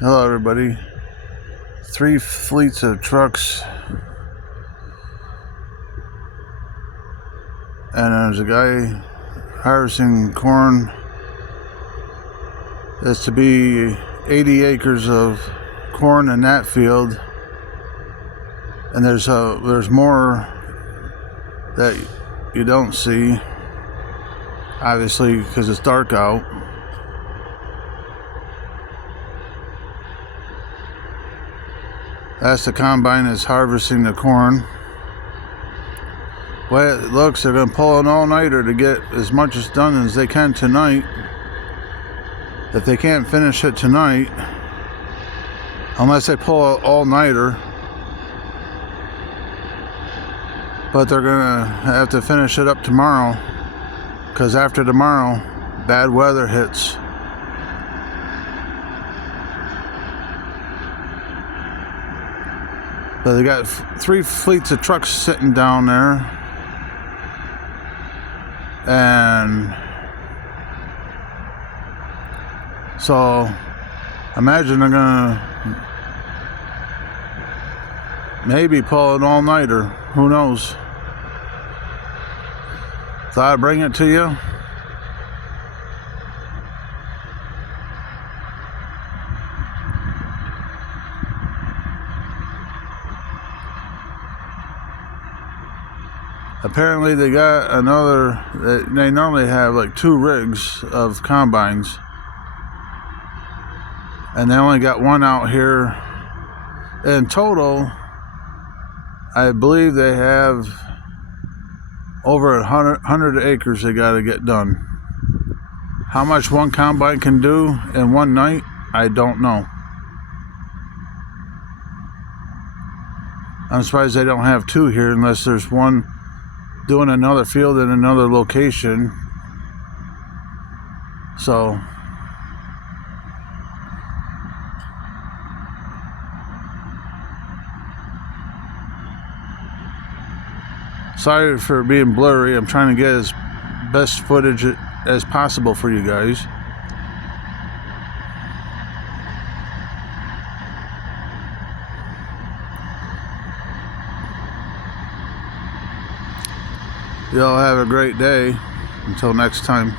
Hello everybody. 3 fleets of trucks, and there's a guy harvesting corn. It's to be 80 acres of corn in that field, and there's more that you don't see, obviously, because it's dark out. That's the combine that's harvesting the corn. Way it looks, they're going to pull an all-nighter to get as much as done as they can tonight. If they can't finish it tonight, unless they pull an all-nighter, but they're going to have to finish it up tomorrow, because after tomorrow, bad weather hits. But they got 3 fleets of trucks sitting down there, and so imagine they're gonna maybe pull an all-nighter. Who knows? Thought I'd bring it to you. Apparently they got another, they normally have like 2 rigs of combines, and they only got 1 out here. In total, I believe they have over 100 acres they got to get done. How much one combine can do in one night, I don't know. I'm surprised they don't have 2 here, unless there's one doing another field in another location. So sorry for being blurry. I'm trying to get as best footage as possible for you guys. Y'all have a great day. Until next time.